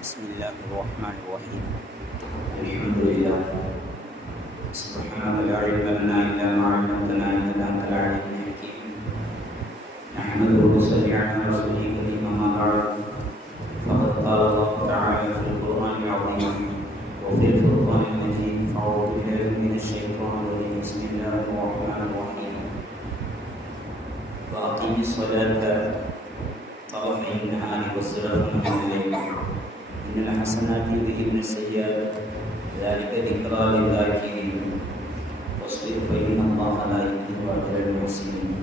بسم الله الرحمن الرحيم. الحمد لله. سبحانك لا علم لنا إلا ما علمتنا إنك أنت العليم الحكيم. نحمده ونصلي على رسوله الكريم أما بعد. فقد قال الله تعالى في القرآن العظيم وفي الفرقان المجيد فاعوذ بالله من الشيطان الرجيم. بسم الله الرحمن الرحيم. واقم الصلاة الحسنات يذهبن السيئات ذلك ذكرى للذاكرين واصبر فإن الله لا يضيع أجر المحسنين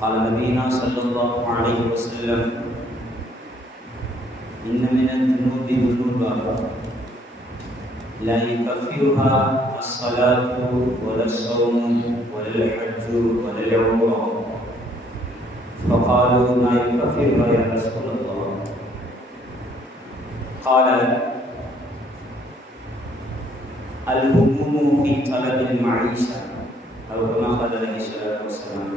قال نبينا صلى الله عليه وسلم إن من الذنوب ذنوبا لا يكفرها الصلاة ولا الصوم ولا الحج ولا العمرة فقالوا ما يكفرها يا رسول الله قال الهموم في طلب المعيشة أو كما قال عليه الصلاة والسلام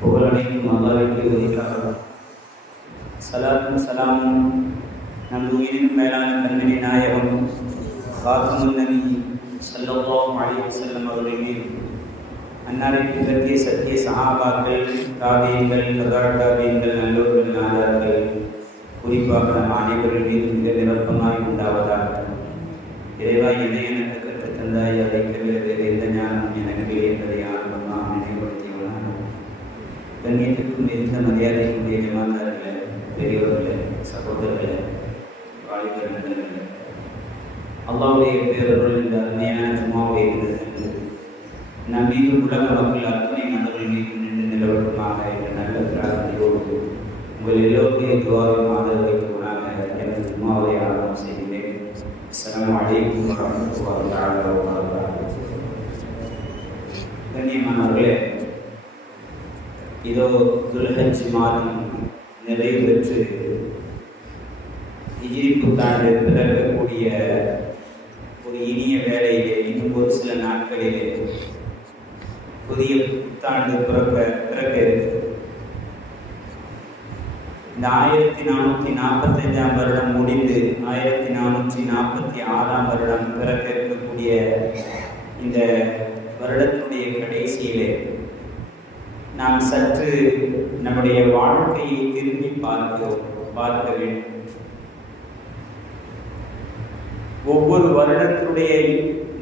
புகழனைக்கும் அல்லாவிற்கு உரித்தார் சலாத்தும் சலாமும் நம் உயிரின் மேலான கண்மணி நாயகம் காத்துமுன் நபி ஸல்லல்லாஹு அலைஹி வஸல்லம் அவர்கள் மீது அன்னாரின் பின்பற்றிய சத்திய சஹாபாக்கள் தாபியங்கள் கதா தாபியங்கள் நல்லோர்கள் நாதார்கள் குறிப்பாக நம் அனைவர்கள் மீது மிக நிரப்பமாய் உண்டாவதாக. இறைவா என்னை எனக்கு கற்றுத் தந்தாய். அதை தவிர எந்த ஞானம் எனக்கு இல்லை என்பதை ஆரம்பமாக நினைவுபடுத்தியுள்ளார் கண்ணியத்துக்கும் மிகுந்த மரியாதைக்கும் ஏமாந்தார்களே பெரியவர்களே சகோதரர்களே வாலிபர்களே. அல்லாவுடைய பேரர்கள் இந்த அருமையான சும்மாவை விருது நம் மீது உலக மக்கள் அத்தனை நபர்கள் மீது நின்று நிலவட்டுமாக என்ற நல்ல பிரார்த்தனையோடு உங்கள் எல்லோருடைய துவாவையும் ஆதரவு வைக்கக்கூடாக எனது உமாவை ஆரம்பம் செய்கிறேன். அஸ்ஸலாமு அலைக்கும் கண்ணியமானவர்களே இதோ துல்ஹஜ் மாதம் நிறைவு பெற்று ஹிஜ்ரி புத்தாண்டு பிறக்கக்கூடிய ஒரு இனிய வேலையிலே இன்னும் ஒரு சில நாட்களிலே புதிய புத்தாண்டு பிறக்க பிறக்க இருக்கிறது. இந்த ஆயிரத்தி நானூற்றி நாற்பத்தஞ்சாம் வருடம் முடிந்து ஆயிரத்தி நானூற்றி நாற்பத்தி ஆறாம் வருடம் பிறக்க இருக்கக்கூடிய இந்த வருடத்தினுடைய கடைசியிலே நாம் சற்று நம்முடைய வாழ்க்கையை திரும்பி பார்க்கிறோம் பார்க்க வேண்டும். ஒவ்வொரு வருடத்தினுடைய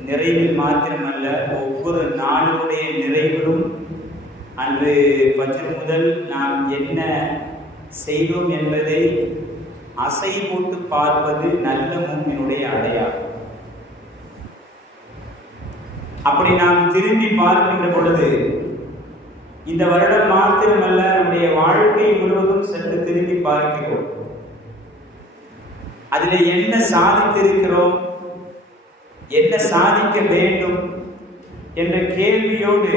நிறைவில் மாத்திரமல்ல ஒவ்வொரு நாளுடைய நிறைவிலும் அன்று பஜ்ர் முதல் நாம் என்ன செய்தோம் என்பதை அசை போட்டு பார்ப்பது நல்ல மூமினுடைய அடையாளம். அப்படி நாம் திரும்பி பார்க்கின்ற பொழுது இந்த வருடம் மாத்திரமல்ல நம்முடைய வாழ்க்கை முழுவதும் சென்று திரும்பி பார்க்கிறோம். அதில் என்ன சாதித்திருக்கிறோம்? என்ன சாதிக்க வேண்டும்? என்ற கேள்வியோடு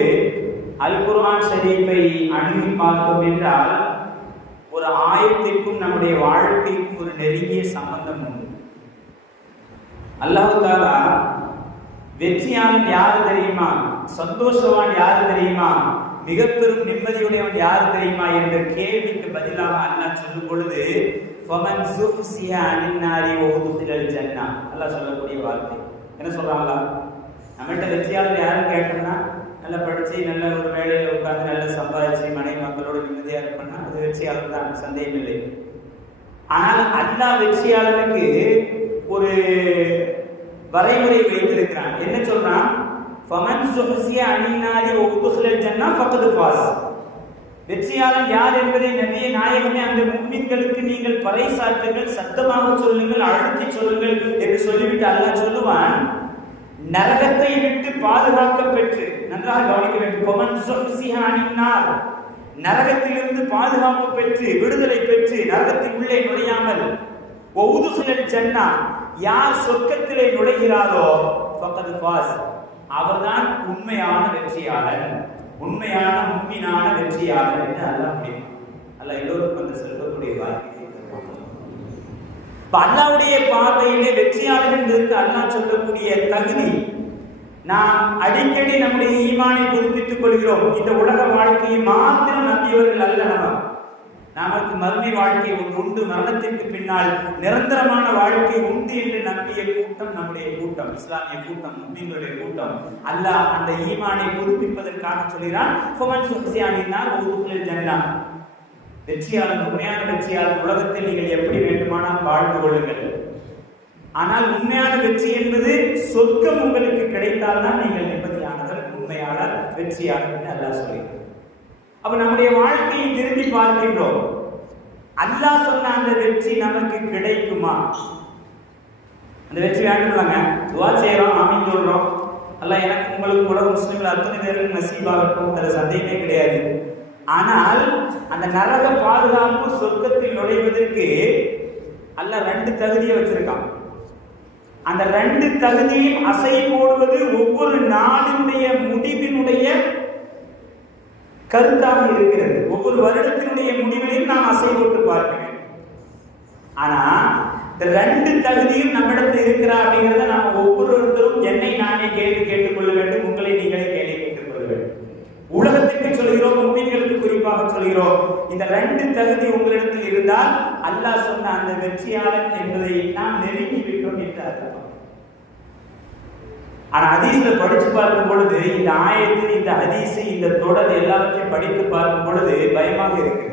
அல் குர்ஆன் ஷரீஃபை அணுகி பார்த்தோம் என்றால் ஒரு ஆயத்திற்கும் நம்முடைய வாழ்க்கைக்கும் ஒரு நெருங்கிய சம்பந்தம் உண்டு. அல்லாஹு தாலா வெற்றியாளன் யாரு தெரியுமா? சந்தோஷவான் யாரு தெரியுமா? மிக பெரும் நிம்மதியுடையவன் யாரு தெரியுமா? என்ற கேள்விக்கு பதிலாக அல்லாஹ் சொல்லும் பொழுது ஃபமன் சொல்லக்கூடிய வார்த்தை. என்ன சொல்றாங்களா நம்மகிட்ட வெற்றியாளர் யாரும் கேட்டோம்னா நல்லா படிச்சு நல்ல ஒரு வேலையில உட்கார்ந்து நல்லா சம்பாதிச்சு மனைவி மக்களோட நிம்மதியா இருக்கும் வெற்றியாளர் தான் சந்தேகம் இல்லை. ஆனால் அல்லா வெற்றியாளருக்கு ஒரு வரைமுறை வைத்திருக்கிறான். என்ன சொல்றான்? ஃபமன் சுஹசிய அனின் நாரி வஉதுகிலல் ஜன்னா பாஸ் ஃபாஸ். வெற்றியாளன் யார் என்பதை நபிய நாயகமே அந்த முக்மீன்களுக்கு நீங்கள் பறைசாற்றுங்கள் சத்தமாக சொல்லுங்கள் அழுத்தி சொல்லுங்கள் என்று சொல்லிவிட்டு அல்லாஹ் சொல்லுவான் நரகத்தை விட்டு பாதுகாக்க பெற்று நன்றாக கவனிக்க வேண்டும். பொமன் சொஹ்சிஹானின்னார் நரகத்திலிருந்து பாதுகாப்பு பெற்று விடுதலை பெற்று நரகத்தின் உள்ளே நுழையாமல் ஒவுதுசுலல் சென்னா யார் சொர்க்கத்திலே நுழைகிறாரோ ஃபக்கது ஃபாஸ். அவர்தான் உண்மையான வெற்றியாளர். உண்மையான உண்மையான வெற்றியாளர் என்று அல்ல முடியும். அல்ல எல்லோருக்கும் அந்த செல்வத்துடைய வாய்ப்பை அல்லாவுடைய பார்வையிலே வெற்றியாளர் என்று அல்லாஹ் சொல்லக்கூடிய தகுதி நாம் அடிக்கடி நம்முடைய ஈமானை புதுப்பித்துக் கொள்கிறோம். இந்த உலக வாழ்க்கையை மாத்திரம் நம்பியவர்கள் அல்ல நாம். நமக்கு மறுமை வாழ்க்கை ஒன்று உண்டு. மரணத்திற்கு பின்னால் நிரந்தரமான வாழ்க்கை உண்டு என்று நம்பிய கூட்டம் நம்முடைய கூட்டம். இஸ்லாமிய கூட்டம் முஸ்லிம்களுடைய கூட்டம். அல்லாஹ் அந்த ஈமானை புதுப்பிப்பதற்காக சொல்கிறான் ஜன்னா வெற்றியாளர் உண்மையான வெற்றியாளர் உலகத்தில் நீங்கள் எப்படி வேண்டுமானால் வாழ்ந்து கொள்ளுங்கள். ஆனால் உண்மையான வெற்றி என்பது சொர்க்கம் உங்களுக்கு கிடைத்தால்தான் நீங்கள் நிம்மதியானவர் உண்மையாளர் வெற்றியாளர் அல்லா அல்லாஹ் அப்ப நம்முடைய வாழ்க்கையை திரும்பி பார்க்கின்றோம். அல்லாஹ் சொன்ன அந்த வெற்றி நமக்கு கிடைக்குமா? அந்த வெற்றி வேண்டும்லாங்க. துவா செய்யறோம் ஆமீன் சொல்றோம். எனக்கு உங்களுக்கு கூட முஸ்லீம்கள் அத்தனை பேருக்கு நசீபாகட்டும் அதுல சந்தேகமே கிடையாது. ஆனால் அந்த நரக பாதுகாப்பு சொர்க்கத்தில் நுழைவதற்கு அல்லாஹ் ரெண்டு தகுதியை வச்சிருக்கான். அந்த ரெண்டு தகுதியும் அசை போடுவது ஒவ்வொரு நாளினுடைய முடிவினுடைய கருத்தாக இருக்கிறது. ஒவ்வொரு வருடத்தினுடைய முடிவிலையும் நாம் அசை போட்டு பார்க்கிறேன் ஆனா இந்த ரெண்டு தகுதியும் நம்மிடத்தில் இருக்கிறா அப்படிங்கிறத நாம் ஒவ்வொருத்தரும் என்னை நானே கேள்வி கேட்டுக்கொள்ள வேண்டும் உங்களை நீங்களே கேள்வி கேட்டுக்கொள்ள வேண்டும். உலகத்திற்கு சொல்கிறோம் உண்மைகளுக்கு குறிப்பாக சொல்கிறோம் இந்த ரெண்டு தகுதி உங்களிடத்தில் இருந்தால் அல்லாஹ் சொன்ன அந்த வெற்றியாளன் என்பதை நாம் நெருங்கி ஆனா ஹதீஸ்ல படிச்சு பார்க்கும் பொழுது இந்த ஆயத்து இந்த ஹதீஸ் இந்த தொடர் எல்லாவற்றையும் படித்து பார்க்கும் பொழுது பயமாக இருக்கு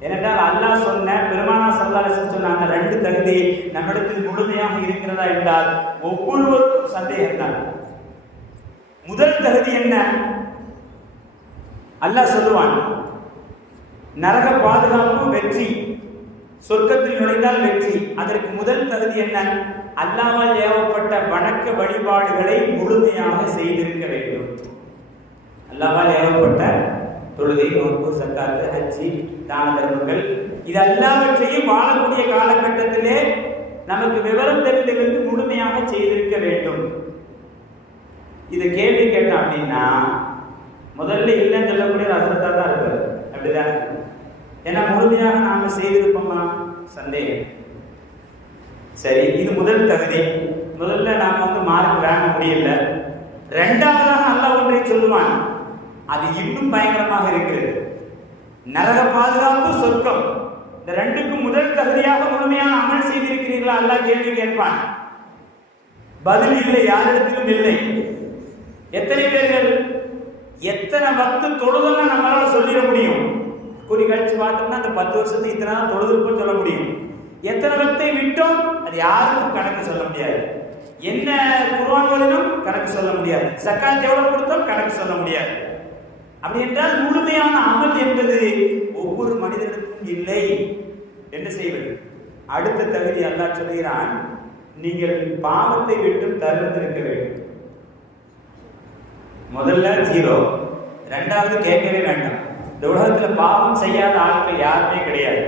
ஏனென்றால் அல்லாஹ் சொன்ன பெருமானா சல்லாசன் சொன்ன அந்த ரெண்டு தகுதி நம்மிடத்தில் முழுமையாக இருக்கிறதா என்றால் ஒவ்வொருவருக்கும் சந்தேகம் தான் முதல் தகுதி என்ன? அல்லாஹ் சொல்லுவான் நரக பாதுகாப்பு வெற்றி சொர்க்கத்தில் நுழைந்தால் வெற்றி. அதற்கு முதல் தகுதி என்ன? அல்லாமல் ஏவப்பட்ட வணக்க வழிபாடுகளை முழுமையாக செய்திருக்க வேண்டும். அல்லாமல் ஏவப்பட்ட தொழுகை நோன்பு சக்காத்து ஹஜ்ஜி தான தர்மங்கள் இது எல்லாவற்றையும் வாழக்கூடிய காலகட்டத்திலே நமக்கு விவரம் தெரிந்திருந்து முழுமையாக செய்திருக்க வேண்டும். இதை கேள்வி கேட்டோம் அப்படின்னா முதல்ல இல்லைன்னு சொல்லக்கூடிய ரசத்தா தான் இருப்பார். அப்படிதான். ஏன்னா முழுமையாக நாம செய்திருப்போமா? சந்தேகம். சரி இது முதல் தகுதி முதல்ல நாம வந்து மார்க் வாங்க முடியல. ரெண்டாவதாக நல்ல ஒன்றை சொல்லுவான். அது இன்னும் பயங்கரமாக இருக்கிறது. நரக பாதுகாப்பு சொர்க்கம். இந்த ரெண்டுக்கும் முதல் தகுதியாக முழுமையான அமல் செய்திருக்கிறீர்களா? அல்லாஹ் கேள்வி கேட்பான். பதில் இல்லை யாரிடத்திலும் இல்லை. எத்தனை பேர்கள் எத்தனை பக்து தொழுதுன்னு நம்மளால சொல்லிட முடியும். குறி கழிச்சு பார்த்தோம்னா அந்த பத்து வருஷத்துக்கு இத்தனை நாள் தொழுதுருப்போம் சொல்ல முடியும். எத்தனை ரத்தை விட்டோம் அது யாருக்கும் கணக்கு சொல்ல முடியாது. என்ன குர்ஆன் கணக்கு சொல்ல முடியாது. சக்காத் எவ்வளவு கொடுத்தோம் கணக்கு சொல்ல முடியாது. அப்படி என்றால் முழுமையான அமல் என்பது ஒவ்வொரு மனிதனுக்கும் இல்லை. என்ன செய்வது? அடுத்த தகுதி அல்லாஹ் சொல்கிறான் நீங்கள் பாவத்தை விட்டும் தவிர்த்திருக்க வேண்டும். முதல்ல ஜீரோ. ரெண்டாவது கேட்கவே வேண்டாம். இந்த உலகத்துல பாவம் செய்யாத ஆட்கள் யாருமே கிடையாது.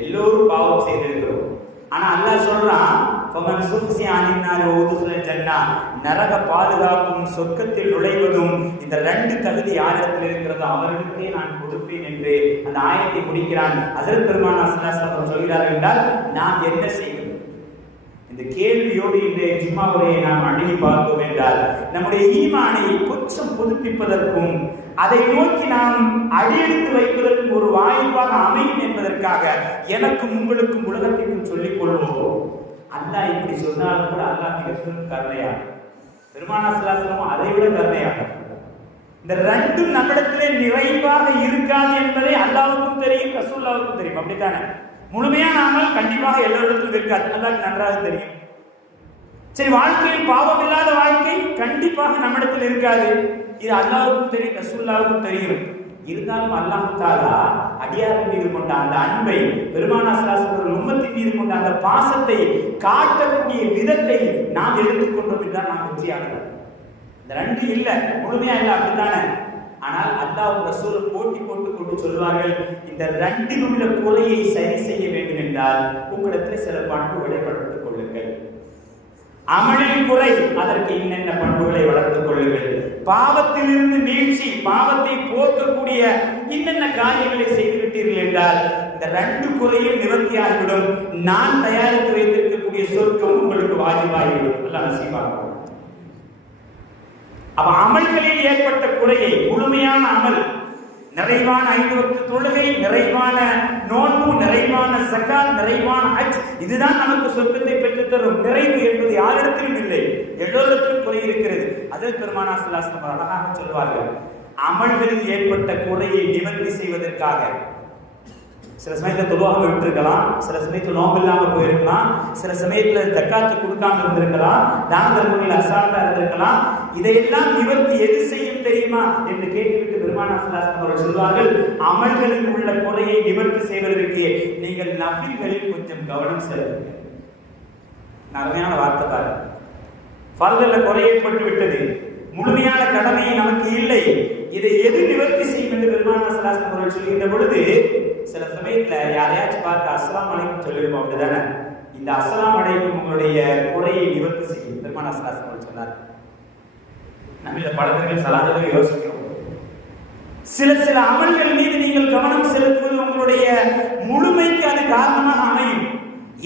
எல்லோரும் பாவம் செய்திருக்கிறோம். ஆனா அல்லாஹ் சொல்றான் ஃபமன் சுக்ஸி அனின்னார் ஊதுகுல ஜன்னா. நரக பாதுகாப்பும் சொர்க்கத்தில் நுழைவதும் இந்த ரெண்டு தகுதி யாரிடத்தில் இருக்கிறதோ அவர்களுக்கே நான் கொடுப்பேன் என்று அந்த ஆயத்தை முடிக்கிறான் அதன் பெருமான அசலாசலம் சொல்கிறார் என்றால் நாம் என்ன செய்வது? இந்த கேள்வியோடு இன்றைய ஜும்மா உரையை நாம் அணுகி பார்த்தோம் என்றால் நம்முடைய ஈமானை கொஞ்சம் புதுப்பிப்பதற்கும் அதை நோக்கி நாம் அடியெடுத்து வைப்பதற்கு ஒரு வாய்ப்பாக அமையும் என்பதற்காக எனக்கும் உங்களுக்கும் உலகத்திற்கும் சொல்லிக் கொள்வோம். அல்லாஹ் இப்படி சொன்னாலும் கூட அல்லாஹ் மிக பெரும் கருணையாக பெருமானா அதை விட கருணையாக இந்த ரெண்டும் நம்மிடத்திலே நிறைவாக இருக்காது என்பதை அல்லாவுக்கும் தெரியும் ரசூல்லாவுக்கும் தெரியும். அப்படித்தானே? முழுமையான அமல் கண்டிப்பாக எல்லோரிடத்திலும் இருக்காது. அல்லாஹ் நன்றாக தெரியும். சரி வாழ்க்கையில் பாவம் இல்லாத வாழ்க்கை கண்டிப்பாக நம்மிடத்தில் இருக்காது. இது அல்லாவுக்கும் தெரியும் ரசூல்லாவுக்கும் தெரியும். இருந்தாலும் அல்லாஹ் தாலா அடியார்கள் மீது கொண்ட அந்த அன்பை பெருமானா சலாசர்கள் உம்மத்தின் மீது கொண்ட அந்த பாசத்தை காட்டக்கூடிய விதத்தை நாம் எடுத்துக்கொண்டோம் என்றால் நாம் வெற்றியாகிறோம் இந்த ரெண்டு இல்லை முழுமையா இல்லை அப்படித்தானே? ஆனால் அல்லாஹ் ரசூல் போட்டி போட்டு கொண்டு சொல்வார்கள் இந்த ரெண்டில் உள்ள குறையை சரி செய்ய வேண்டும் என்றால் உங்களிடத்தில் சில பண்பு வளர்த்துக் அமலின் குறை. அதற்கு என்னென்ன பண்புகளை வளர்த்துக் கொள்ளுங்கள்? பாவத்திலிருந்து மீழ்ச்சி பாவத்தை போக்கக்கூடிய என்னென்ன காரியங்களை செய்து விட்டீர்கள் என்றால் இந்த ரெண்டு குறையும் நிவர்த்தியாகிவிடும். நான் தயாரித்து வைத்திருக்கக்கூடிய சொர்க்கம் உங்களுக்கு வாஜிபாகிவிடும் எல்லாம் நசீபாகும் அப்ப அமல்களில் ஏற்பட்ட குறையை முழுமையான அமல் நிறைவான ஐந்து வக்து தொழுகை நிறைவான நோன்பு நிறைவான சக்கா நிறைவான ஹஜ் இதுதான் நமக்கு சொர்க்கத்தை பெற்றுத்தரும். நிறைவு என்பது யாரிடத்திலும் இல்லை எல்லோரிடத்திலும் குறை இருக்கிறது. அதில் பெருமானா சிலாசனம் அழகாக சொல்வார்கள் அமல்களில் ஏற்பட்ட குறையை நிவர்த்தி செய்வதற்காக. சில சமயத்துல தொழுவாம விட்டுருக்கலாம் சில சமயத்துல நோம்பு இல்லாம போயிருக்கலாம் சில சமயத்துல தக்காத்து கொடுக்காம இருந்திருக்கலாம் தான தர்மங்கள் அசால்ட்டா இருந்திருக்கலாம். இதையெல்லாம் நிவர்த்தி எது செய்யும் தெரியுமா? என்று கேட்டுவிட்டு பெருமானா அவர்கள் சொல்வார்கள் அமல்களில் உள்ள குறையை நிவர்த்தி செய்வதற்கு நீங்கள் நபில்களில் கொஞ்சம் கவனம் செலுத்துங்க அருமையான வார்த்தை பாருங்க. பரதல்ல குறை ஏற்பட்டு விட்டது முழுமையான கடமை நமக்கு இல்லை. இதை எது நிவர்த்தி செய்யும் என்று பெருமானாசலாசன் அவர்கள் சொல்கின்ற பொழுது சில சமயத்துல யாரையாச்சும் பார்த்து அஸ்லாம் அலைக்கும் சொல்லிருப்போம் அப்படிதானே? இந்த அஸ்லாம் அலைக்கும் உங்களுடைய குறையை நிவர்த்தி செய்யும் பெருமானாசலாசன் அவர்கள் சொன்னார். நம்ம இந்த படத்தில் சலாதவை யோசிக்கிறோம். சில சில அமல்கள் மீது நீங்கள் கவனம் செலுத்துவது உங்களுடைய முழுமைக்கு அது காரணமாக அமையும்.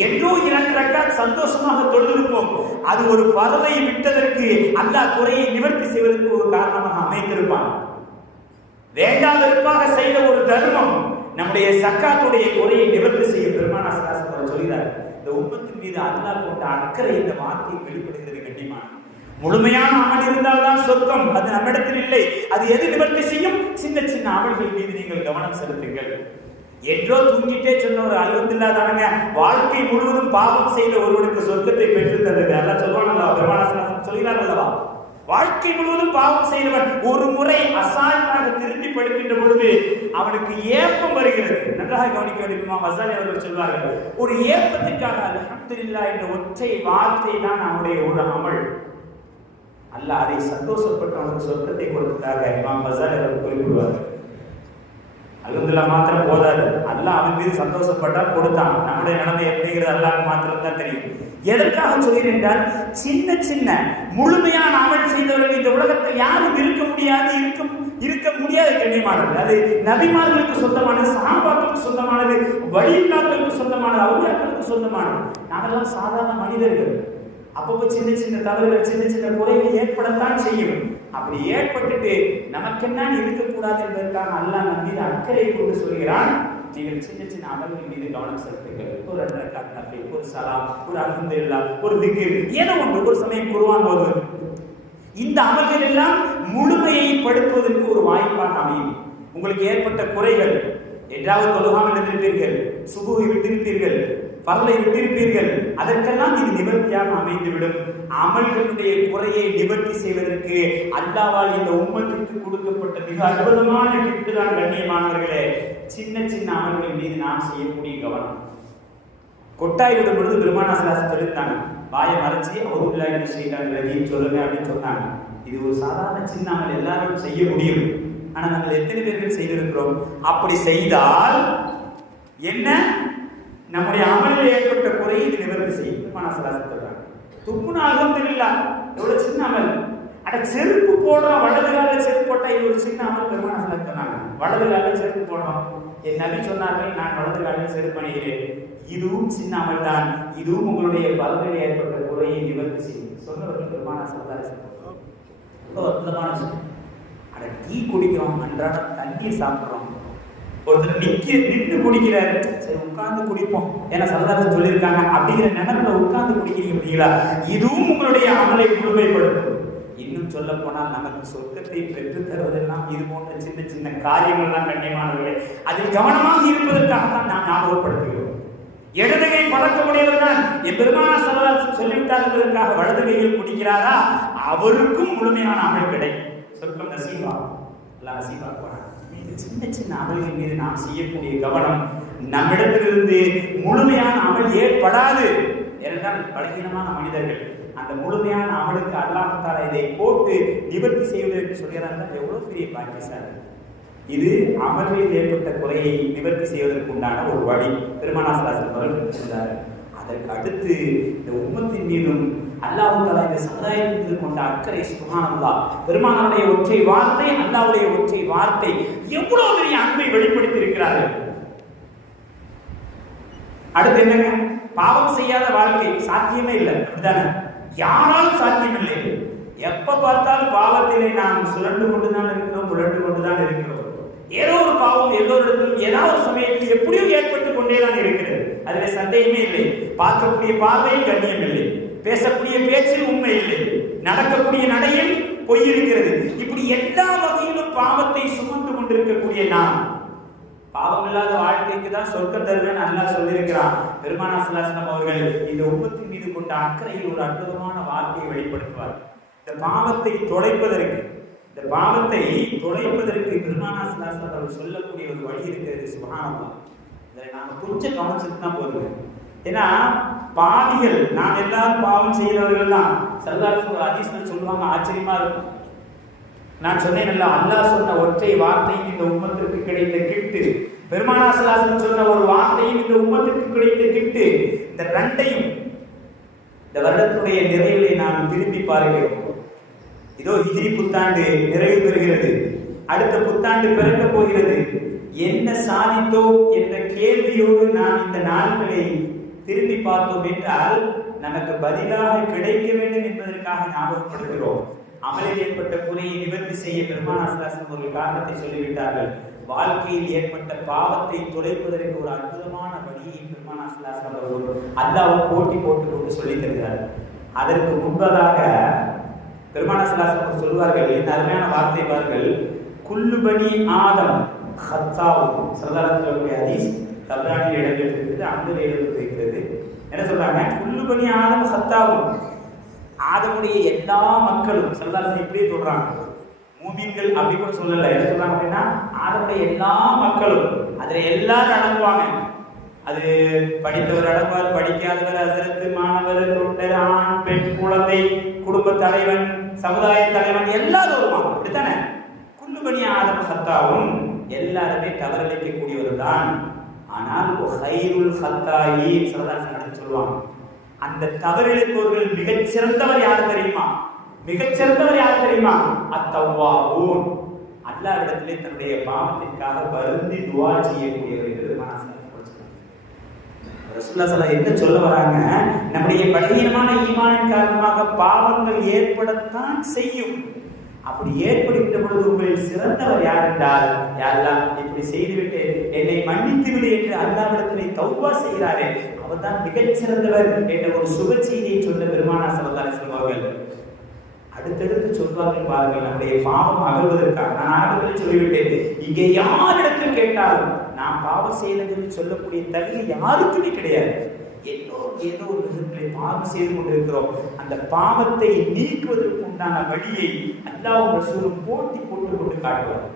என்றோ இரண்டு ரக்காத் சந்தோஷமாக தொழுதிருப்போம். அது ஒரு பறவை விட்டதற்கு அல்லாஹ் குறையை நிவர்த்தி செய்வதற்கு ஒரு காரணமாக அமைந்திருப்பான். வேண்டாதற்காக செய்த ஒரு தர்மம் நம்முடைய சக்காத்துடைய குறையை நிவர்த்தி செய்ய பெருமானா சாஸ்திரம் சொல்கிறார் இந்த உண்மத்தின் மீது அல்லாஹ் கொண்ட அக்கறை இந்த வார்த்தையில் வெளிப்படுகிறது கண்டிமான முழுமையான அமல் இருந்தால்தான் சொர்க்கம். அது நம்மிடத்தில் இல்லை. அது எது நிவர்த்தி செய்யும்? சின்ன சின்ன அமல்கள் மீது நீங்கள் கவனம் செலுத்துங்கள். என்றோ தூங்கிட்டே சொன்ன ஒரு அல்ஹம்துலில்லாஹ் வாழ்க்கை முழுவதும் பாவம் செய்த ஒருவனுக்கு சொர்க்கத்தை பெற்று தந்தது அல்லாஹ் சொல்வானல்ல பெருமானாசனம் சொல்கிறார் அல்லவா வாழ்க்கை முழுவதும் பாவம் செய்தவன் ஒரு முறை அசால்ட்டாக திரும்பி படுக்கின்ற பொழுது அவனுக்கு ஏப்பம் வருகிறது. நன்றாக கவனிக்க வேண்டியமா மசாலி அவர்கள் சொல்வார்கள். ஒரு ஏப்பத்திற்காக அல்ஹம்துலில்லாஹ் என்ற ஒற்றை வார்த்தை தான் அவனுடைய ஒரு அமல். அல்ல அதை சந்தோஷப்பட்டு அவனுக்கு சொர்க்கத்தை கொடுத்ததாக இமாம் பசார் அவர் குறிப்பிடுவார்கள் அல்ஹம்துலில்லாஹ் மாத்திரம் போதாது. அல்ல அவன் மீது சந்தோஷப்பட்டால் கொடுத்தான். நம்முடைய நிலைமை எப்படிங்கிறது அல்லாஹ் மாத்திரம் தான் தெரியும். எதற்காக சொல்கிறேன் என்றால் சின்ன சின்ன முழுமையான அமல் செய்தவர்கள் இந்த உலகத்தில் யாரும் இருக்க முடியாது இருக்க இருக்க முடியாத கண்ணியமானது அது நபிமார்களுக்கு சொந்தமானது சாம்பாக்களுக்கு சொந்தமானது வழியில்லாக்களுக்கு சொந்தமானது அவுளியாக்களுக்கு சொந்தமானது. நாமெல்லாம் சாதாரண மனிதர்கள். அப்பப்போ சின்ன சின்ன தவறுகள் சின்ன சின்ன குறைகள் ஏற்படத்தான் செய்யும். அப்படி ஏற்பட்டுட்டு நமக்கென்ன இருக்கக்கூடாது என்பதற்காக அல்லாஹ் நம் அக்கறை கொண்டு சொல்கிறான். நீங்கள் சின்ன சின்ன அமல்கள் மீது கவனம் செலுத்துங்கள். ஒரு ரெண்டரை காட்டு ஒரு சலாம் ஒரு அல்ஹம்துலில்லா ஒரு திக்கு ஏதோ ஒன்று. ஒரு சமயம் குருவான் போது இந்த அமல்கள் எல்லாம் முழுமையை படுத்துவதற்கு ஒரு வாய்ப்பாக அமையும். உங்களுக்கு ஏற்பட்ட குறைகள். என்றாவது தொழுகாமல் இருந்திருப்பீர்கள். சுபுவை விட்டிருப்பீர்கள். பரலை விட்டிருப்பீர்கள். அதற்கெல்லாம் இது நிவர்த்தியாக அமைந்துவிடும். அமல்களுடைய குறையை நிவர்த்தி செய்வதற்கு அல்லாவால் இந்த உம்மத்திற்கு கொடுக்கப்பட்ட மிக அற்புதமான கிஃப்ட் தான் கண்ணியமானவர்களே. சின்ன சின்ன அமல்கள் மீது நாம் செய்யக்கூடிய கவனம். கொட்டாய் விடும் பொழுது பெருமானாசிராசு சொல்லியிருந்தாங்க வாயை மறைச்சி அவருள்ள என்ன செய்கிறாங்க ரஜின்னு சொல்லுங்க அப்படின்னு சொன்னாங்க. இது ஒரு சாதாரண சின்ன அமல் எல்லாரும் செய்ய முடியும். ஆனா நம்ம எத்தனை பேர்கள் செய்திருக்கிறோம்? அப்படி செய்தால் என்ன? நம்முடைய அமலில் ஏற்பட்ட குறையை இது நிவர்த்தி செய்யும். துப்புனா சொல்றாங்க துப்புனா அலமதுல்லா எவ்வளவு சின்ன அமல். அட செருப்பு போடுறோம் வலது காலில் செருப்பு போட்டா இது ஒரு சின்ன அமல் பெருமானாசிராசு சொன்னாங்க வலது காலில் செருப்பு போடுறோம் என் நபி சொன்னார்கள் நான் வலது காலில் செருப்பு அணிகிறேன். இதுவும் சின்ன அமல் தான். இதுவும் உங்களுடைய பல்வேறு ஏற்பட்ட குறையை நிவர்த்தி செய்யும். சொன்னவர்கள் பெருமான சொல்றாரு ரொம்ப அற்புதமான விஷயம். அட டீ குடிக்கிறோம் அன்றாடம் தண்ணி சாப்பிட்றோம். ஒருத்தர் நிக்க நின்று குடிக்கிறாரு. சரி உட்கார்ந்து குடிப்போம். ஏன்னா சரதாரன் சொல்லியிருக்காங்க அப்படிங்கிற நினைப்புல உட்கார்ந்து குடிக்கிறீங்க அப்படிங்களா இதுவும் உங்களுடைய அமலை முழுமைப்படுத்தும். இன்னும் சொல்ல போனால் நமக்கு சொர்க்கத்தை பெற்று தருவதெல்லாம் இது போன்ற சின்ன சின்ன காரியங்கள் தான் கண்ணியமானவர்களே. அதில் கவனமாக இருப்பதற்காகத்தான் நான் ஞாபகப்படுத்துகிறோம். இடதுகை பழக்கமுடையவர் தான் என் பெருமானா சரதார் சொல்லிவிட்டார் என்பதற்காக வலது கையில் குடிக்கிறாரா? அவருக்கும் முழுமையான அமல் கிடை சொர்க்கம் நசீவா அல்ல நசீவா சின்ன சின்ன அமல்கள் மீது நாம் செய்யக்கூடிய கவனம் நம்மிடத்திலிருந்து முழுமையான அமல் ஏற்படாது ஏனென்றால் பலகீனமான மனிதர்கள். அந்த முழுமையான அமலுக்கு அல்லாமத்தால் இதை போட்டு நிவர்த்தி செய்வதற்கு சொல்கிறார்கள் எவ்வளவு பெரிய பாக்கியசாலி இது அமர்வில் ஏற்பட்ட குறையை நிவர்த்தி செய்வதற்கு உண்டான ஒரு வழி. திருமணாசாசன் அவர்கள் சொன்னார் அதற்கு அடுத்து இந்த உம்மத்தின் மீதும் அல்லாஹு தலா இந்த சமுதாயத்தின் மீது கொண்ட அக்கறை சுகானந்தா அல்லா பெருமானாருடைய ஒற்றை வார்த்தை அல்லாவுடைய ஒற்றை வார்த்தை எவ்வளவு பெரிய அன்பை வெளிப்படுத்தி இருக்கிறார்கள் அடுத்து என்னங்க? பாவம் செய்யாத வாழ்க்கை சாத்தியமே இல்லை. அப்படிதானே? யாராலும் சாத்தியமில்லை? எப்ப பார்த்தாலும் பாவத்திலே நாம் சுழண்டு கொண்டுதான் இருக்கிறோம் உழண்டு கொண்டுதான் இருக்கிறோம். ஏதோ ஒரு பாவம் எல்லோரிடத்திலும் ஏதாவது ஒரு சமயத்தில் எப்படியும் ஏற்பட்டு கொண்டேதான் இருக்கிறது. அதுல சந்தேகமே இல்லை. பார்க்கக்கூடிய பார்வையில் கண்ணியம் இல்லை. பேசக்கூடிய பேச்சில் உண்மை இல்லை. நடக்கக்கூடிய நடையில் பொய் இருக்கிறது. இப்படி எல்லா வகையிலும் பாவத்தை சுமந்து கொண்டிருக்கக்கூடிய நாம் பாவம் இல்லாத வாழ்க்கைக்கு தான் சொர்க்கம் தருவேன் நல்லா சொல்லியிருக்கிறான். பெருமானா சுல்லாசனம் அவர்கள் இந்த உபத்தின் மீது கொண்ட அக்கறையில் ஒரு அற்புதமான வார்த்தையை வெளிப்படுத்துவார். இந்த பாவத்தை தொலைப்பதற்கு இந்த பாவத்தை தொலைப்பதற்கு பெருமானா சுல்லாசனம் அவர்கள் சொல்லக்கூடிய ஒரு வழி இருக்கிறது சுகானம் இதை நாம கொஞ்சம் கவனிச்சுட்டு தான் போதுவேன் ஏன்னா பாவிகள் நாம் எல்லாரும் பாவம் செய்கிறவர்கள் தான் சல்லாசு அதிசயம் சொல்லுவாங்க ஆச்சரியமா இருக்கும். நான் சொன்னேன் அல்லாஹ் சொன்ன ஒற்றை வார்த்தையும் இந்த உம்மத்திற்கு கிடைத்த கிட்டு பெருமானாசலாசன் சொன்ன ஒரு வார்த்தையும் இந்த உம்மத்திற்கு கிடைத்த கிட்டு இந்த ரெண்டையும் இந்த வருடத்துடைய நிறைவுகளை நாம் திரும்பி பார்க்கிறோம். இதோ ஹிஜ்ரி புத்தாண்டு நிறைவு பெறுகிறது. அடுத்த புத்தாண்டு பிறக்க போகிறது. என்ன சாதித்தோம் என்ற கேள்வியோடு நாம் இந்த நாட்களை திரும்பி பார்த்தோம் என்றால் நமக்கு பதிலாக கிடைக்க வேண்டும் என்பதற்காக ஞாபகப்படுகிறோம் அமலில் ஏற்பட்ட குறையை நிவர்த்தி செய்ய பெருமானாசன் ஒரு காரணத்தை சொல்லிவிட்டார்கள். வாழ்க்கையில் ஏற்பட்ட பாவத்தை துடைப்பதற்கு ஒரு அற்புதமான வழியை பெருமானாசன் அவர்கள் அல்லாவும் போட்டி போட்டுக் கொண்டு சொல்லி தருகிறார். அதற்கு முன்பதாக பெருமானாசன் சொல்வார்கள் இந்த அருமையான வார்த்தை பாருங்கள் குல்லுபனி ஆதம் ஹத்தாவும் சரதாரத்தில் அதீஸ் தப்ரானில் இடம்பெற்றிருக்கிறது அங்கில் இடம்பெற்றிருக்கிறது. என்ன சொல்றாங்க? குல்லுபனி ஆதம் ஹத்தாவும் ஆதமுடைய எல்லா மக்களும் சல்லாசன் இப்படியே சொல்றாங்க. மூமின்கள் அப்படி கூட சொல்லல. என்ன சொல்றாங்க அப்படின்னா ஆதமுடைய எல்லா மக்களும் அதுல எல்லாரும் அடங்குவாங்க. அது படித்தவர் அடங்குவார் படிக்காதவர் அசரத்து மாணவர் தொண்டர் ஆண் பெண் குழந்தை குடும்ப தலைவன் சமுதாய தலைவன் எல்லாரும் வருவாங்க. அப்படித்தானே? குல்லுபணி ஆதம் சத்தாவும் எல்லாருமே தவறளிக்கக்கூடியவர் தான். ஆனால் ஹைருல் ஹத்தாயி சரதாசன் சொல்லுவாங்க. அந்த தவறிழைப்பவர்கள் மிகச் சிறந்தவர் யார் தெரியுமா? மிகச் சிறந்தவர் யார் தெரியுமா? அத்தவ்வாவூன் அல்லாவிடத்திலே தன்னுடைய பாவத்திற்காக வருந்தி துவா செய்யக்கூடியவர் என்று ரசுல்லா என்ன சொல்ல வராங்க? நம்முடைய பலகீனமான ஈமானின் காரணமாக பாவங்கள் ஏற்படத்தான் செய்யும். அப்படி ஏற்படுகின்ற பொழுது உங்களில் சிறந்தவர் யார் என்றால் யாரெல்லாம் இப்படி செய்துவிட்டு என்னை மன்னித்து விடு என்று அல்லாவிடத்திலே தௌவா செய்கிறாரே அவர் தான் என்ற ஒரு சுப செய்தியை சொன்ன பெருமானா சலதாரி சொல்வார்கள் அடுத்தடுத்து சொல்வார்கள் பாருங்கள் நம்முடைய பாவம் அகழ்வதற்காக நான் ஆரம்பத்தில் சொல்லிவிட்டேன் இங்கே யாரிடத்தில் கேட்டாலும் நான் பாவம் செய்யலன்னு சொல்லக்கூடிய தகுதி யாருக்குமே கிடையாது. எல்லோரும் ஏதோ ஒரு விதத்திலே பாவம் செய்து கொண்டிருக்கிறோம். அந்த பாவத்தை நீக்குவதற்கு உண்டான வழியை அல்லாவும் ரசூலும் போட்டி போட்டு கொண்டு காட்டுவார்.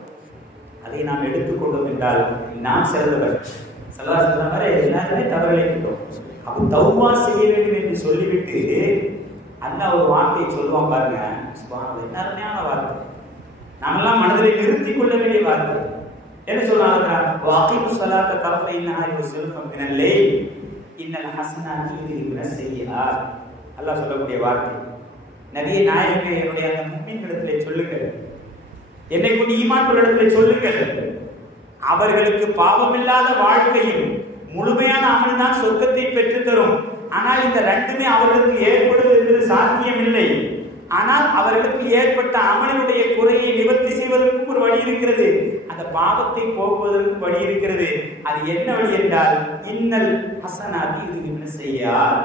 அதை நாம் எடுத்துக்கொண்டோம் என்றால் நாம் சிறந்தவர். சல்லா சொல்ற வரை எல்லாருமே தவறிழைக்கின்றோம் அப்போ தௌவா செய்ய வேண்டும் என்று சொல்லிவிட்டு அல்லா ஒரு வார்த்தையை சொல்லுவான் பாருங்க. என்ன அருமையான வார்த்தை. நாமெல்லாம் மனதில் நிறுத்தி கொள்ள வேண்டிய வார்த்தை. என்ன சொல்றாங்க? வாக்கிபு சலாத்த தரப்பை இன்னஹாரி செல்ஃபம் மினல்லே இன்னல் ஹசனாத்தி யுதிபின செய்யார் அல்லாஹ் சொல்லக்கூடிய வார்த்தை. நபிய நாயகமே என்னுடைய அந்த மும்மின்களிடத்திலே சொல்லுங்கள். என்னை கொண்டு ஈமான் இடத்திலே சொல்லுங்கள். அவர்களுக்கு பாவமில்லாத வாழ்க்கையும் முழுமையான அமல் தான் சொர்க்கத்தை பெற்று தரும். ஆனால் இந்த ரெண்டுமே அவர்களுக்கு ஏற்படுவது என்பது சாத்தியம் இல்லை ஆனால் அவர்களுக்கு ஏற்பட்ட அமலினுடைய குறையை நிவர்த்தி செய்வதற்கும் ஒரு வழி இருக்கிறது. அந்த பாவத்தை போக்குவதற்கு வழி இருக்கிறது. அது என்ன வழி என்றால் இன்னல் ஹசனாதி இது என்ன செய்யார்.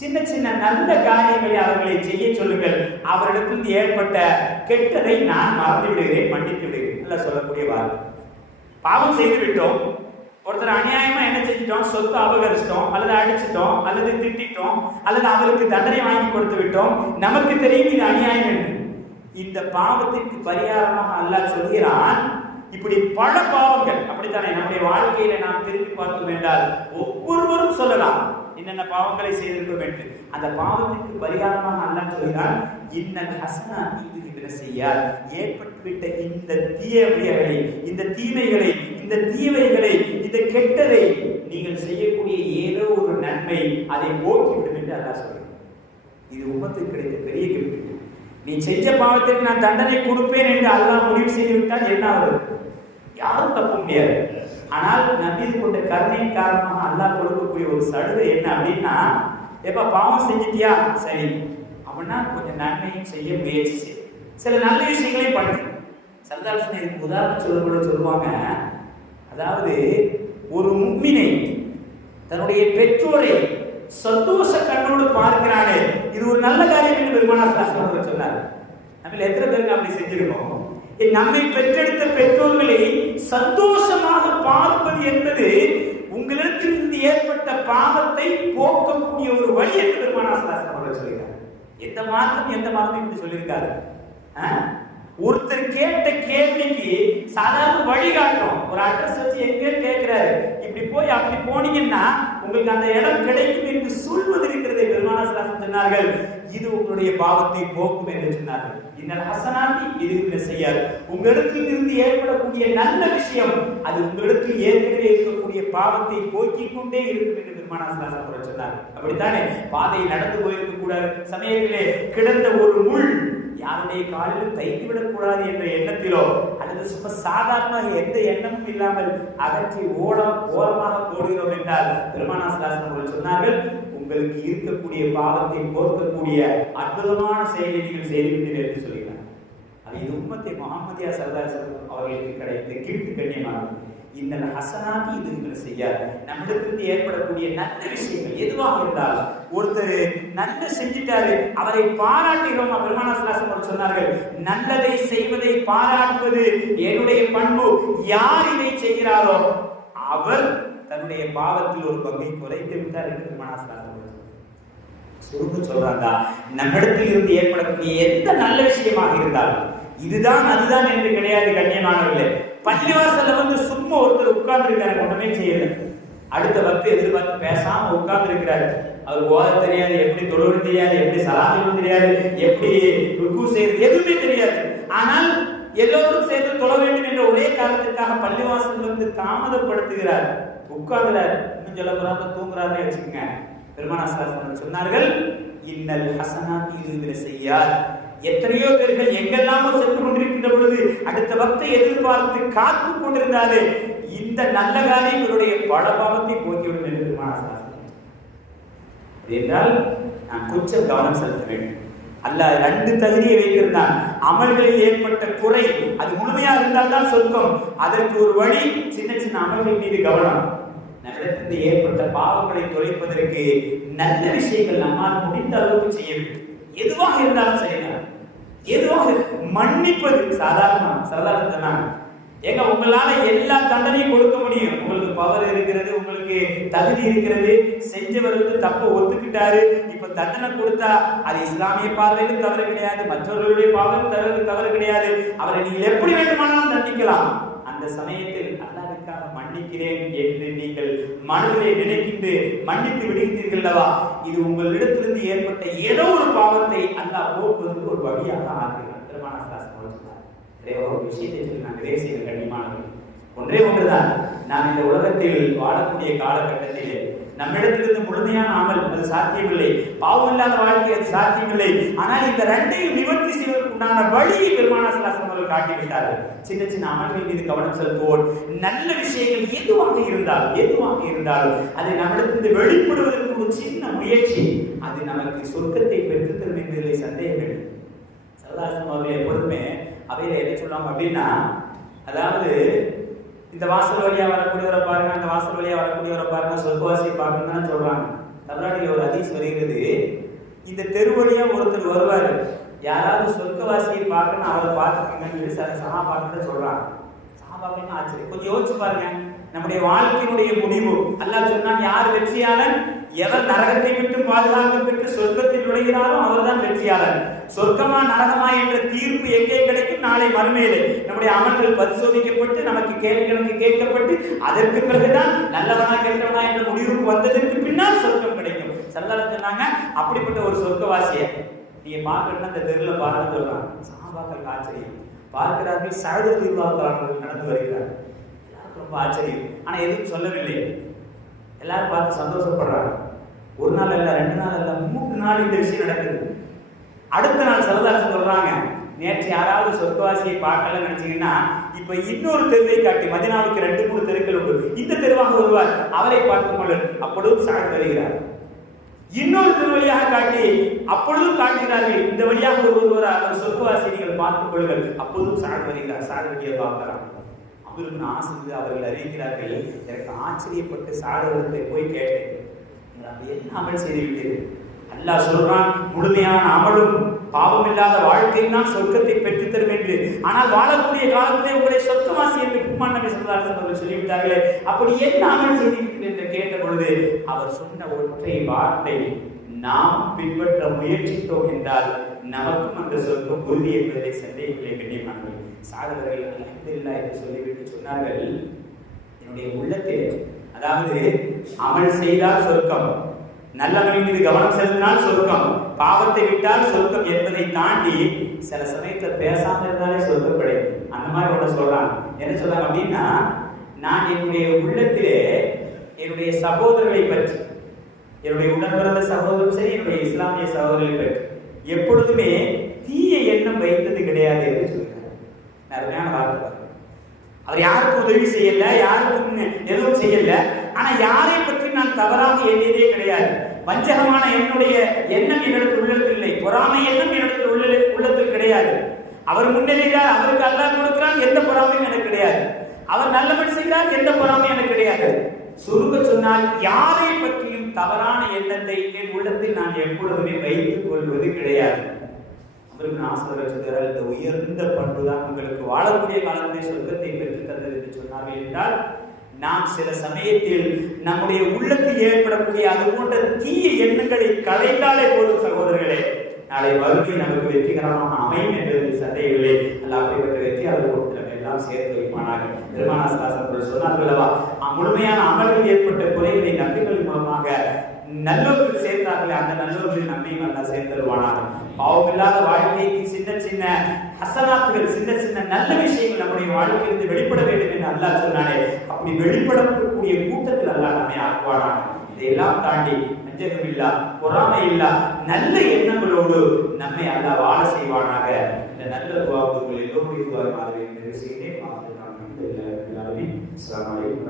சின்ன சின்ன நல்ல காரியங்களை அவர்களை செய்ய சொல்லுங்கள். அவரிடத்தில் ஏற்பட்ட கெட்டதை நான் மறந்து விடுகிறேன் மன்னித்து விடுகிறேன் நல்லா சொல்லக்கூடிய வார்த்தை. பாவம் செய்து விட்டோம். ஒருத்தர் அநியாயமா என்ன செஞ்சிட்டோம்? சொத்து அபகரிச்சிட்டோம் அல்லது அடிச்சிட்டோம் அல்லது திட்டிட்டோம் அல்லது அவருக்கு தண்டனை வாங்கி கொடுத்து விட்டோம். நமக்கு தெரியும் இது அநியாயம் என்று. இந்த பாவத்திற்கு பரிகாரமாக அல்லாஹ் சொல்கிறான் இப்படி பல பாவங்கள் அப்படித்தானே நம்முடைய வாழ்க்கையில நாம் திரும்பி பார்த்தோம் என்றால் ஒவ்வொருவரும் சொல்லலாம். என்னென்ன பாவங்களை செய்திருக்கோம் என்று. அந்த பாவத்திற்கு பரிகாரமாக அல்லாஹ் சொல்கிறான் இன்னல் ஹசனா இது செய்யார் ஏற்பட்டுவிட்ட இந்த தீயவைகளை இந்த தீமைகளை இந்த தீமைகளை இந்த கெட்டதை நீங்கள் செய்யக்கூடிய ஏதோ ஒரு நன்மை அதை போக்கிவிடும் என்று அல்லாஹ் சொல்கிறார் இது உமத்துக்கு கிடைத்த பெரிய கெட்டு நீ செஞ்ச பாவத்திற்கு நான் தண்டனை கொடுப்பேன் என்று அல்லாஹ் முடிவு செய்துவிட்டால் என்ன ஆகும்? யாரும் தப்ப முடியாது. ஆனால் நம்பி கொண்ட கருணையின் காரணமாக அல்லாஹ் கொடுக்கக்கூடிய ஒரு சடுகை என்ன அப்படின்னா எப்ப பாவம் செஞ்சிட்டியா? சரி. அப்படின்னா கொஞ்சம் நன்மையும் செய்ய முயற்சி செய். சில நல்ல விஷயங்களையும் பண்ணு. சல்லாசன் இதுக்கு உதாரணம் சொல்ல சொல்லுவாங்க. அதாவது ஒரு முக்மினை தன்னுடைய பெற்றோரை சந்தோஷ கண்ணோடு பார்க்கிறானே இது ஒரு நல்ல காரியம் என்று பெருமானா சாஸ்திரம் சொன்னார். நம்ம எத்தனை பேருங்க அப்படி செஞ்சிருக்கோம்? நம்மை பெற்றெடுத்த பெற்றோர்களை சந்தோஷமாக பார்ப்பது என்பது உங்களிடத்திலிருந்து ஏற்பட்ட பாவத்தை போக்கக்கூடிய ஒரு வழி என்று பெருமானா சாஸ்திரம் எந்த மாற்றம் எந்த மாற்றம் இப்படி சொல்லியிருக்காரு? ஆ? ஒருத்தர் கேட்ட கேள்விக்கு சாதாரண வழிகாட்டும் ஒரு அட்ரஸ் வச்சு எங்க கேட்கிறாரு இப்படி போய் அப்படி போனீங்கன்னா உங்களுக்கு அந்த இடம் கிடைக்கும் என்று சொல்வது இருக்கிறதை பெருமானாசராசன் சொன்னார்கள். இது உங்களுடைய பாவத்தை போக்கும் என்று சொன்னார்கள். இன்னல் ஹசனாத்தி இது செய்யாது. உங்களிடத்தில் இருந்து ஏற்படக்கூடிய நல்ல விஷயம் அது உங்களிடத்தில் ஏற்கனவே இருக்கக்கூடிய பாவத்தை போக்கிக் கொண்டே இருக்கும் என்று பெருமானாசராசன் சொன்னார் அப்படித்தானே? பாதையில் நடந்து போயிருக்கக்கூட சமயத்திலே கிடந்த ஒரு முள் யாருடைய காலிலும் தைத்து விடக்கூடாது என்ற எண்ணத்திலோ அல்லது சும்மா சாதாரணமாக எந்த எண்ணமும் இல்லாமல் அகற்றி ஓடம் ஓரமாக போடுகிறோம் என்றால் பெருமானாசராசன் அவர்கள் சொன்னார்கள் உங்களுக்கு இருக்கக்கூடிய பாவத்தை போர்க்கக்கூடிய அற்புதமான செயலை நீங்கள் செய்துவிட்டீர்கள் என்று சொல்கிறார். அது இது உண்மத்தை முகமதியா சர்தார் அவர்களுக்கு கிடைத்த கீழ்த்து கண்ணியமானது இந்த ஹசனாதி இது நீங்கள் செய்யாது. நம்மிடத்திலிருந்து ஏற்படக்கூடிய நல்ல விஷயங்கள் எதுவாக இருந்தாலும் ஒருத்தர் நல்ல செஞ்சிட்டாரு அவரை பாராட்டுகிறோம். பெருமானாசராசன் அவர் சொன்னார்கள் நல்லதை செய்வதை பாராட்டுவது என்னுடைய பண்பு. யார் இதை செய்கிறாரோ அவர் தன்னுடைய பாவத்தில் ஒரு பங்கை குறைத்து விட்டார் என்று பெருமானாசராசன் சிலாசம் சுருங்க சொல்றாங்க நம்மிடத்தில் இருந்து ஏற்படக்கூடிய எந்த நல்ல விஷயமாக இருந்தாலும் இதுதான் அதுதான் என்று கிடையாது கண்ணியமானவர்களே. பள்ளிவாசல்ல வந்து சும்மா ஒருத்தர் உட்கார்ந்து இருக்காரு ஒண்ணுமே செய்யல. அடுத்த பக்தி எதிர்பார்த்து பேசாம உட்கார்ந்து இருக்கிறாரு அவர் ஓத தெரியாது எப்படி தொழுவது தெரியாது எப்படி சலாமியும் தெரியாது எப்படி ருக்கு செய்யறது எதுவுமே தெரியாது. ஆனால் எல்லோரும் சேர்ந்து தொழ வேண்டும் என்ற ஒரே காரணத்துக்காக பள்ளிவாசல் வந்து தாமதப்படுத்துகிறார். உட்கார்ந்துறார் இன்னும் சொல்ல போறாங்க தூங்குறாருன்னு வச்சுக்கோங்க. பெருமானாசாசன் சொன்னார்கள் இன்னல் ஹசனா இதுல செய்யார். எத்தனையோ பேர்கள் எங்கெல்லாமோ சென்று கொண்டிருக்கின்ற பொழுது அடுத்த பக்தை எதிர்பார்த்து காத்து கொண்டிருந்தாலே இந்த நல்ல காரியம் இவருடைய பல பாவத்தை போக்கிவிடும் என்று என்றால் நான் கொஞ்சம் கவனம் செலுத்த வேண்டும். அல்ல ரெண்டு தகுதியை வைத்திருந்தான். அமல்களில் ஏற்பட்ட குறை அது முழுமையா இருந்தால்தான் சொர்க்கம். அதற்கு ஒரு வழி சின்ன சின்ன அமல்கள் மீது கவனம். நம்மிடத்திலிருந்து ஏற்பட்ட பாவங்களை குறைப்பதற்கு நல்ல விஷயங்கள் நம்மால் முடிந்த அளவுக்கு செய்ய வேண்டும். எதுவாக இருந்தாலும் செய்யலாம் எதுவாக மன்னிப்பது சாதாரண சாதாரண ஏங்க உங்களால எல்லா தண்டனையும் கொடுக்க முடியும். உங்களுக்கு பவர் இருக்கிறது உங்களுக்கு தகுதி இருக்கிறது. செஞ்சவர் வந்து தப்ப ஒத்துக்கிட்டாரு. இப்ப தண்டனை கொடுத்தா அது இஸ்லாமிய பார்வையிலும் தவறு கிடையாது. மற்றவர்களுடைய பார்வையிலும் தவறு தவறு கிடையாது. அவரை நீங்கள் எப்படி வேண்டுமானாலும் தண்டிக்கலாம். அந்த சமயத்தில் அல்லாஹ்வுக்காக மன்னிக்கிறேன் என்று நீங்கள் மனதிலே நினைக்கிட்டு மன்னித்து விடுகிறீர்கள் அல்லவா? இது உங்களிடத்திலிருந்து ஏற்பட்ட ஏதோ ஒரு பாவத்தை அல்லாஹ் போக்குவதற்கு ஒரு வழியாக ஆகிறது ஒரு விஷயத்தை சொல்லி நான் நிறைய செய்த கண்ணியமானவர்கள் ஒன்றே ஒன்றுதான். நாம் இந்த உலகத்தில் வாழக்கூடிய காலகட்டத்திலே நம்மிடத்திலிருந்து முழுமையான அமல் அது சாத்தியமில்லை. பாவம் இல்லாத வாழ்க்கை அது சாத்தியமில்லை. ஆனால் இந்த ரெண்டையும் நிவர்த்தி செய்வது உண்டான வழியை பெருமான சாஸ்திரம் அவர்கள் காட்டிவிட்டார்கள். சின்ன சின்ன அமல்கள் மீது கவனம் செலுத்துவோம் நல்ல விஷயங்கள் எதுவாக இருந்தாலும் எதுவாக இருந்தாலும் அதை நம்மிடத்திலிருந்து வெளிப்படுவதற்கு ஒரு சின்ன முயற்சி. அது நமக்கு சொர்க்கத்தை பெற்றுத்தரும் என்பதில் சந்தேகம் இல்லை. சரதாசன் அவர்கள் எப்பொழுதுமே அவையில என்ன சொல்லுவாங்க அப்படின்னா அதாவது இந்த வாசல் வழியா வரக்கூடியவரை பாருங்க அந்த வாசல் வழியா வரக்கூடியவரை பாருங்க சொர்க்கவாசியை பாருங்கன்னு சொல்றாங்க. தமிழ்நாட்டில் ஒரு அதிஸ் வருகிறது. இந்த தெரு வழியா ஒருத்தர் வருவாரு. யாராவது சொர்க்கவாசியை பார்க்கணும் அவரை பார்த்துக்கங்கன்னு சொல்லி ச- சகாபாக்கிட்ட சொல்றாங்க. சகாபாக்கள் ஆச்சரியம்? கொஞ்சம் யோசிச்சு பாருங்க. நம்முடைய வாழ்க்கையினுடைய முடிவு. அல்லாஹ் சொன்னான் யார் வெற்றியாளன்? எவர் நரகத்தை விட்டு பாதுகாக்கப்பட்டு சொர்க்கத்தில் நுழைகிறாரோ அவர்தான் வெற்றியாளர் சொர்க்கமா நரகமா என்ற தீர்ப்பு எங்கே கிடைக்கும்? நாளை மறுமையிலே. நம்முடைய அமல்கள் பரிசோதிக்கப்பட்டு நமக்கு கேள்வி கணக்கு கேட்கப்பட்டு அதற்கு பிறகுதான் நல்லவனா கெட்டவனா என்ற முடிவுக்கு வந்ததற்கு பின்னால் சொர்க்கம் கிடைக்கும். சல்லால சொன்னாங்க அப்படிப்பட்ட ஒரு சொர்க்கவாசியை நீங்க பார்க்கணும்னா இந்த தெருல பாருங்க சொல்றாங்க. சாபாக்கள் ஆச்சரியம். பார்க்கிறார்கள் சழு தீர்வாக்கிறார்கள் நடந்து வருகிறார் எல்லாருக்கும் ரொம்ப ஆச்சரியம். ஆனா எதுவும் சொல்லவில்லை. எல்லாரும் பார்த்து சந்தோஷப்படுறாங்க. ஒரு நாள் இல்ல ரெண்டு நாள் இல்ல மூன்று நாள் இந்த விஷயம் நடக்குது. அடுத்த நாள் சரதாசன் சொல்றாங்க நேற்று யாராவது சொர்க்கவாசியை பார்க்கலன்னு நினைச்சீங்கன்னா இப்ப இன்னொரு தெருவை காட்டி மதினாவுக்கு ரெண்டு மூணு தெருக்கள் உண்டு. இந்த தெருவாக வருவார் அவரை பார்க்கும் கொள்ளு அப்பொழுது சாடு வருகிறார் இன்னொரு திருவழியாக காட்டி அப்பொழுதும் காட்டுகிறார்கள் இந்த வழியாக ஒருவர் அவர் சொர்க்கவாசி நீங்கள் பார்த்துக் கொள்ளுங்கள். அப்பொழுதும் சாடு வருகிறார் சாடு வழியை பார்க்கிறார். அவருக்கு ஆசிரியர் அவர்கள் அறிவிக்கிறார்கள். எனக்கு ஆச்சரியப்பட்டு சாடகத்தை போய் கேட்டேன். என்ன அமல் செய்து விட்டீர்கள் அல்லாஹ் சொல்றான் முழுமையான அமலும் பாவமில்லாத வாழ்க்கையில் தான் சொர்க்கத்தை பெற்றுத் தரும் என்று. ஆனால் வாழக்கூடிய காலத்திலே உங்களை சொர்க்கவாசி என்று குமான் நபி அவர்கள் சொல்லிவிட்டார்களே. அப்படி என்ன அமல் செய்திருக்கிறீர்கள் என்று கேட்ட பொழுது அவர் சொன்ன ஒற்றை வார்த்தை நாம் பின்பற்ற முயற்சித்தோம் என்றால் நமக்கும் அந்த சொர்க்கம் உறுதி என்பதை சந்தேகங்களை கண்ணியமானவர்கள் சாதகர்கள் அலமதுல்லா என்று சொல்லிவிட்டு சொன்னார்கள். என்னுடைய உள்ளத்தில் அதாவது அமல் செய்தால் சொர்க்கம் நல்லவன் மீது கவனம் செலுத்தினால் சொர்க்கம் பாவத்தை விட்டால் சொர்க்கம் என்பதை தாண்டி சில சமயத்துல பேசாம இருந்தாலே சொர்க்கம் கிடையாது அந்த மாதிரி ஒண்ணு சொல்றாங்க. என்ன சொல்றாங்க அப்படின்னா நான் என்னுடைய உள்ளத்திலே என்னுடைய சகோதரர்களை பற்றி. என்னுடைய உடன்பிறந்த சகோதரரும் சரி என்னுடைய இஸ்லாமிய சகோதரர்களை பற்றி. எப்பொழுதுமே தீய எண்ணம் வைத்தது கிடையாது என்று சொல்கிறார். அருமையான வார்த்தை அவர் யாருக்கும் உதவி செய்யல யாருக்கும் எதுவும் செய்யல. ஆனா யாரை பற்றி நான் தவறாக எண்ணியதே கிடையாது. வஞ்சகமான என்னுடைய எண்ணம் என்னிடத்தில் உள்ளத்தில் இல்லை பொறாமை எண்ணம் என்னிடத்தில் உள்ள உள்ளத்தில் கிடையாது. அவர் முன்னிலையில் அவருக்கு அல்லா கொடுக்கிறான் எந்த பொறாமையும் எனக்கு கிடையாது. அவர் நல்லவன் செய்தார் எந்த பொறாமையும் எனக்கு கிடையாது. சுருங்க சொன்னால் யாரை பற்றியும் தவறான எண்ணத்தை என் உள்ளத்தில் நான் எப்பொழுதுமே வைத்துக் கொள்வது கிடையாது. அவருக்கு ஆசிரியர் சொல்கிறார் இந்த உயர்ந்த பண்பு தான் உங்களுக்கு வாழக்கூடிய காலத்திலே சொர்க்கத்தை பெற்று தந்தது என்று சொன்னார்கள் என்றால் நாம் சில சமயத்தில் நம்முடைய உள்ளத்தில் ஏற்படக்கூடிய அது போன்ற தீய எண்ணங்களை களைந்தாலே போதும் சகோதரர்களே. நாளை மறுபடி நமக்கு வெற்றிகரமாக அமையும் என்பது சந்தேகங்களே அல்ல அப்படிப்பட்ட வெற்றியாளர் கூட்டத்தில் எல்லாம் சேர்த்து வைப்பானாக. பெருமானாசாசர்கள் சொன்னார்கள் அல்லவா முழுமையான அமலில் ஏற்பட்ட குறைகளை நம்பிகள் மூலமாக நல்லவர்கள் சேர்ந்தார்களே அந்த நல்லவர்கள் நம்மையும் நல்லா சேர்த்தருவானாக. பாவமில்லாத வாழ்க்கைக்கு சின்ன சின்ன ஹசனாத்துகள் சின்ன சின்ன நல்ல விஷயங்கள் நம்முடைய வாழ்க்கையிலிருந்து வெளிப்பட வேண்டும் என்று அல்லாஹ் சொன்னானே. அப்படி வெளிப்படக்கூடிய கூட்டத்தில் அல்லாஹ் நம்மை ஆக்குவானாக. இதையெல்லாம் தாண்டி வஞ்சகம் இல்லா பொறாமை இல்லா நல்ல எண்ணங்களோடு நம்மை அல்ல வாழ செய்வானாக. இந்த நல்ல துவாவுகள் எல்லோருடைய துவா மாதிரி நிறைவு செய்தேன். அஸ்ஸலாமு அலைக்கும்.